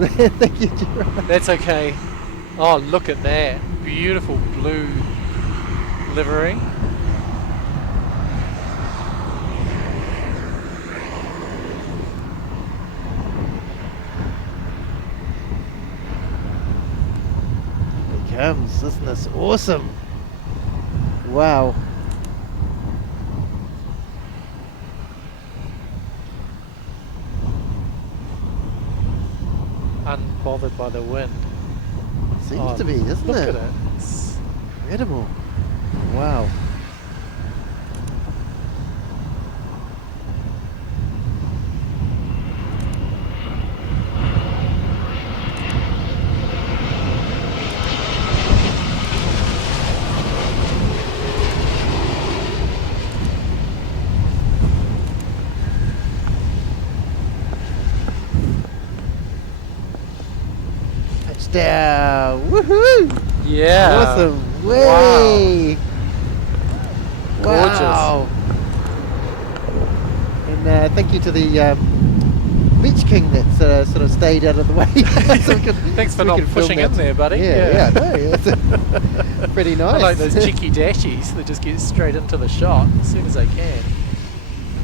Thank you, Gerard. That's okay. Oh, look at that. Beautiful blue livery. Here he comes. Isn't this awesome? Wow. Unbothered by the wind. Seems to be, doesn't look it? Look at it. It's incredible. Wow. Touchdown! Woohoo! yeah. Awesome! Way! Gorgeous. Wow. And thank you to the Beach King that sort of stayed out of the way. So we could, Thanks for we not could film pushing that. in there, buddy. Yeah, no, it's pretty nice. I like those cheeky dashies that just get straight into the shot as soon as they can.